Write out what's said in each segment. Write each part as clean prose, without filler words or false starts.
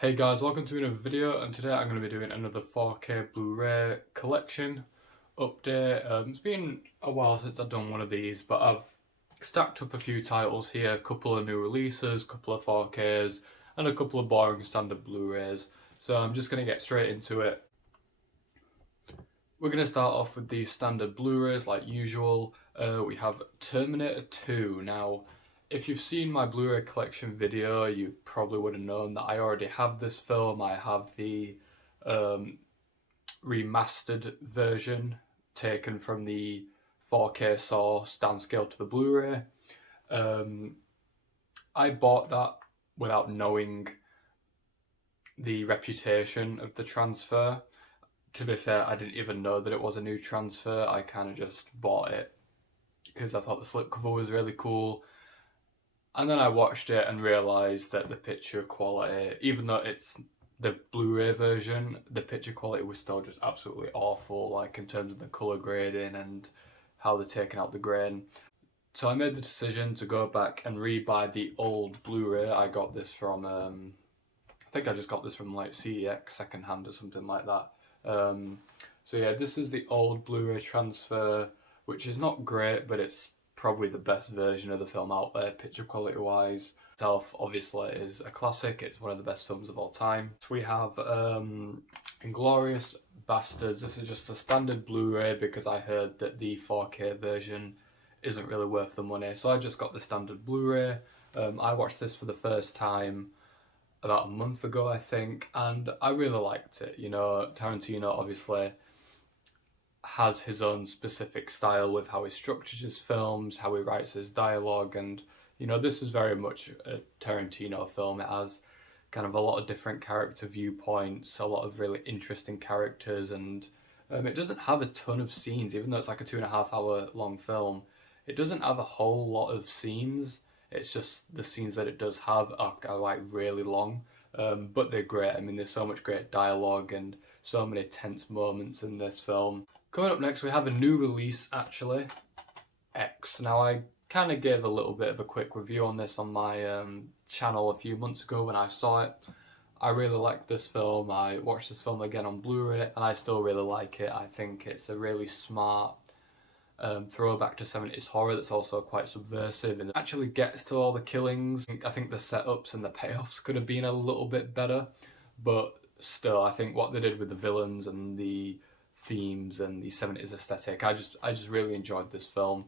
Hey guys, welcome to another video, and today I'm going to be doing another 4K Blu-ray collection update. It's been a while since I've done one of these, but I've stacked up a few titles here, a couple of new releases, a couple of 4Ks, and a couple of boring standard Blu-rays. So I'm just going to get straight into it. We're going to start off with the standard Blu-rays like usual. We have Terminator 2. Now, if you've seen my Blu-ray collection video, you probably would have known that I already have this film. I have the remastered version taken from the 4K source downscaled to the Blu-ray. I bought that without knowing the reputation of the transfer. To be fair, I didn't even know that it was a new transfer. I kind of just bought it because I thought the slipcover was really cool. And then I watched it and realised that the picture quality, even though it's the Blu-ray version, the picture quality was still just absolutely awful, like in terms of the colour grading and how they're taking out the grain. So I made the decision to go back and re-buy the old Blu-ray. I got this from, I think I just got this from like CEX secondhand or something like that. So yeah, this is the old Blu-ray transfer, which is not great, but it's probably the best version of the film out there, picture quality wise. Itself obviously is a classic, it's one of the best films of all time. So we have Inglorious Bastards. This is just a standard Blu-ray because I heard that the 4K version isn't really worth the money, so I just got the standard Blu-ray. I watched this for the first time about a month ago, I think, and I really liked it. You know, Tarantino obviously has his own specific style with how he structures his films, how he writes his dialogue, and you know, this is very much a Tarantino film. It has kind of a lot of different character viewpoints, a lot of really interesting characters, and it doesn't have a ton of scenes, even though it's like a 2.5 hour long film. It doesn't have a whole lot of scenes. It's just the scenes that it does have are like really long, but they're great. I mean, there's so much great dialogue and so many tense moments in this film. Coming up next, we have a new release, actually, X. Now, I kind of gave a little bit of a quick review on this on my channel a few months ago when I saw it. I really liked this film. I watched this film again on Blu-ray, and I still really like it. I think it's a really smart throwback to 70s horror that's also quite subversive and actually gets to all the killings. I think the setups and the payoffs could have been a little bit better, but still, I think what they did with the villains and the themes and the 70s aesthetic, I just really enjoyed this film.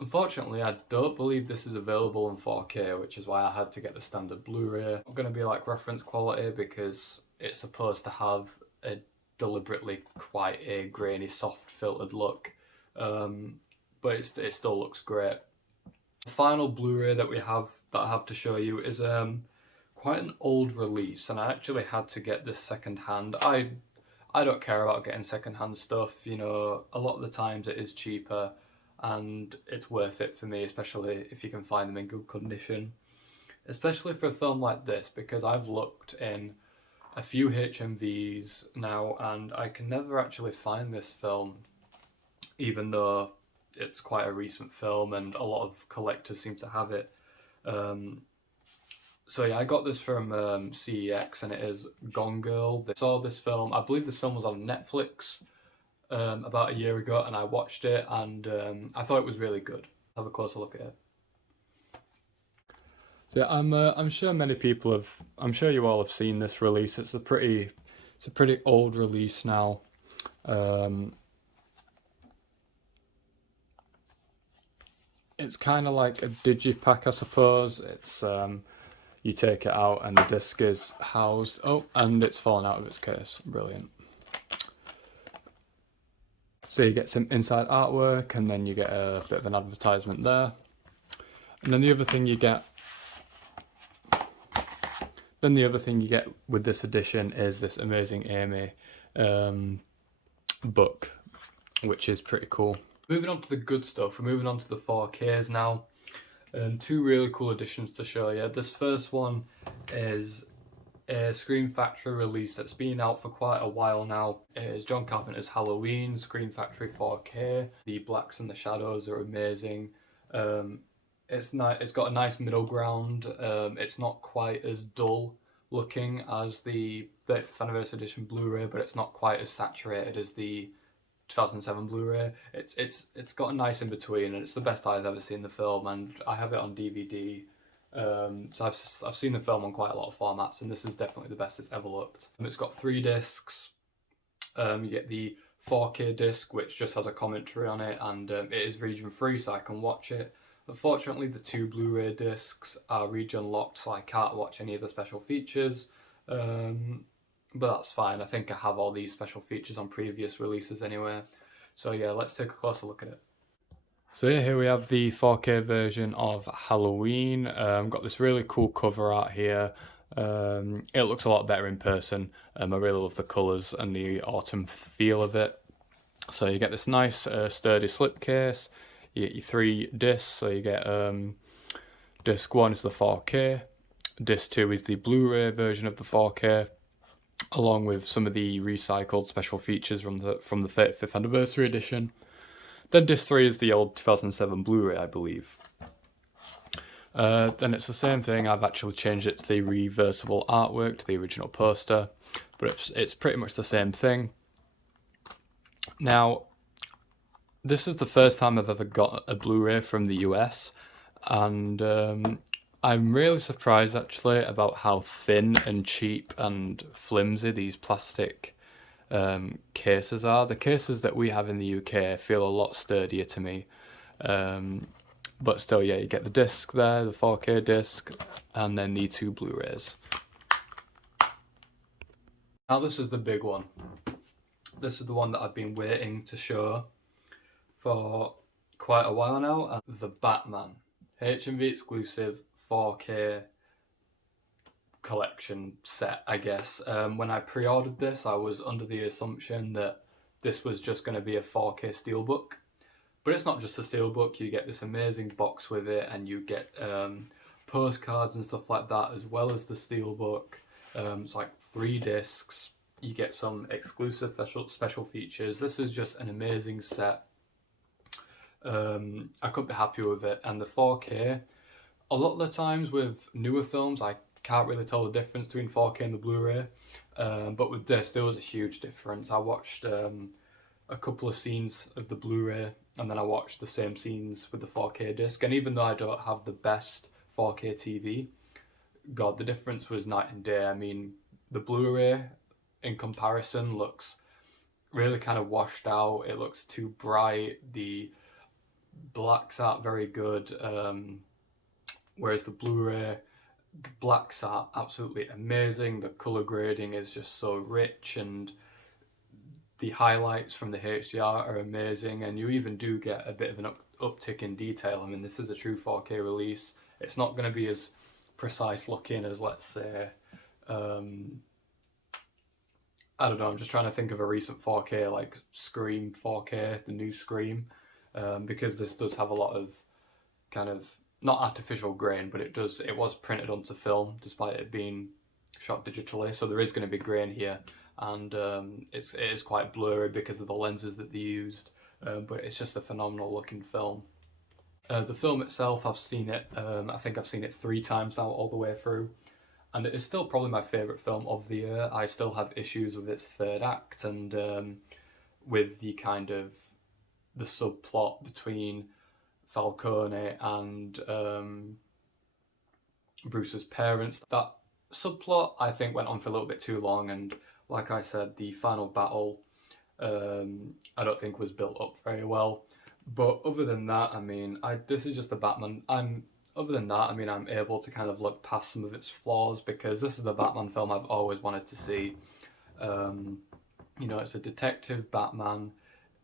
Unfortunately, I don't believe this is available in 4K, which is why I had to get the standard Blu-ray. It's not going to be like reference quality because it's supposed to have a deliberately quite a grainy, soft filtered look. But it still looks great. The final Blu-ray that I have to show you is quite an old release, and I actually had to get this second-hand. I don't care about getting second-hand stuff, you know, a lot of the times it is cheaper and it's worth it for me, especially if you can find them in good condition. Especially for a film like this, because I've looked in a few HMVs now and I can never actually find this film, even though it's quite a recent film and a lot of collectors seem to have it. So yeah, I got this from CEX, and it is Gone Girl. I saw this film, I believe this film was on Netflix about a year ago, and I watched it, and I thought it was really good. Have a closer look at it. So yeah, I'm sure many people have. I'm sure you all have seen this release. It's a pretty old release now. It's kind of like a digipack, I suppose. It's you take it out and the disc is housed. Oh, and it's fallen out of its case. Brilliant. So you get some inside artwork, and then you get a bit of an advertisement there. And then the other thing you get with this edition is this Amazing Amy book, which is pretty cool. Moving on to the good stuff, we're moving on to the 4Ks now. Two really cool editions to show you. This first one is a Scream Factory release that's been out for quite a while now. It is John Carpenter's Halloween, Scream Factory 4K. The blacks and the shadows are amazing. It's got a nice middle ground. It's not quite as dull looking as the 35th anniversary edition Blu-ray, but it's not quite as saturated as the 2007 Blu-ray. It's got a nice in between, and it's the best I've ever seen the film. And I have it on DVD. So I've seen the film on quite a lot of formats, and this is definitely the best it's ever looked. It's got 3 discs. You get the 4K disc, which just has a commentary on it, and it is region free, so I can watch it. Unfortunately, the 2 Blu-ray discs are region locked, so I can't watch any of the special features. But that's fine. I think I have all these special features on previous releases anyway. So yeah, let's take a closer look at it. So yeah, here we have the 4K version of Halloween. Got this really cool cover art here. It looks a lot better in person. I really love the colours and the autumn feel of it. So you get this nice sturdy slipcase. You get your 3 discs. So you get disc 1 is the 4K, disc 2 is the Blu-ray version of the 4K, along with some of the recycled special features from the 35th anniversary edition. Then disc 3 is the old 2007 Blu-ray, I believe. Then it's the same thing. I've actually changed it to the reversible artwork, to the original poster, but it's pretty much the same thing. Now, this is the first time I've ever got a Blu-ray from the US, and I'm really surprised actually about how thin and cheap and flimsy these plastic cases are. The cases that we have in the UK feel a lot sturdier to me. But still, yeah, you get the disc there, the 4K disc, and then the 2 Blu-rays. Now this is the big one. This is the one that I've been waiting to show for quite a while now. The Batman HMV exclusive 4K collection set, I guess. When I pre-ordered this, I was under the assumption that this was just going to be a 4K steelbook. But it's not just a steelbook. You get this amazing box with it, and you get postcards and stuff like that, as well as the steelbook. It's like 3 discs. You get some exclusive special features. This is just an amazing set. I couldn't be happier with it. And the 4K, a lot of the times with newer films, I can't really tell the difference between 4K and the Blu-ray. But with this, there was a huge difference. I watched a couple of scenes of the Blu-ray, and then I watched the same scenes with the 4K disc. And even though I don't have the best 4K TV, God, the difference was night and day. I mean, the Blu-ray in comparison looks really kind of washed out. It looks too bright. The blacks aren't very good. Whereas the Blu-ray, the blacks are absolutely amazing. The color grading is just so rich, and the highlights from the HDR are amazing, and you even do get a bit of an uptick in detail. I mean, this is a true 4K release. It's not going to be as precise looking as, let's say, I don't know, I'm just trying to think of a recent 4K, like Scream 4K, the new Scream, because this does have a lot of kind of, not artificial grain, but it was printed onto film, despite it being shot digitally, so there is going to be grain here. And it is quite blurry because of the lenses that they used, but it's just a phenomenal looking film. The film itself, I've seen it, I think I've seen it 3 times now all the way through, and it is still probably my favourite film of the year. I still have issues with its 3rd act, and with the kind of the subplot between Falcone and Bruce's parents. That subplot, I think, went on for a little bit too long, and like I said, the final battle, I don't think was built up very well. But other than that, I mean, this is just the Batman. Other than that, I mean, I'm able to kind of look past some of its flaws, because this is the Batman film I've always wanted to see. You know, it's a detective Batman,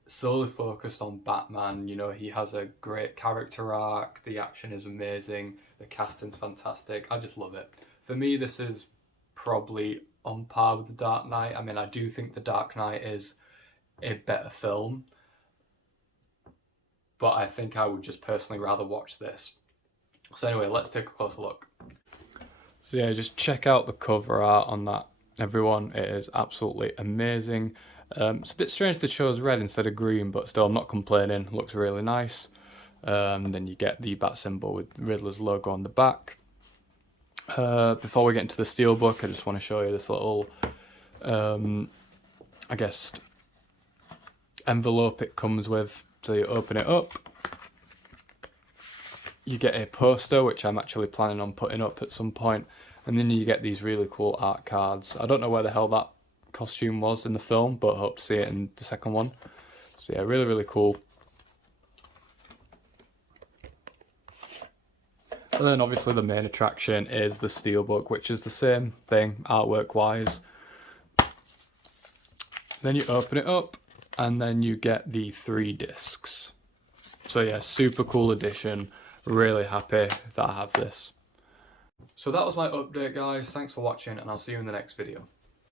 solely focused on Batman. You know, he has a great character arc, the action is amazing, the casting's fantastic, I just love it. For me, this is probably on par with The Dark Knight. I mean, I do think The Dark Knight is a better film, but I think I would just personally rather watch this. So anyway, let's take a closer look. So yeah, just check out the cover art on that, everyone. It is absolutely amazing. It's a bit strange they chose red instead of green, but still, I'm not complaining. Looks really nice. Then you get the bat symbol with Riddler's logo on the back. Before we get into the steelbook, I just want to show you this little, I guess, envelope it comes with. So you open it up, you get a poster, which I'm actually planning on putting up at some point, and then you get these really cool art cards. I don't know where the hell that costume was in the film, but I hope to see it in the second one. So yeah, really, really cool. And then obviously the main attraction is the steelbook, which is the same thing artwork wise. Then you open it up and then you get the 3 discs. So yeah, super cool edition. Really happy that I have this. So that was my update, guys. Thanks for watching and I'll see you in the next video.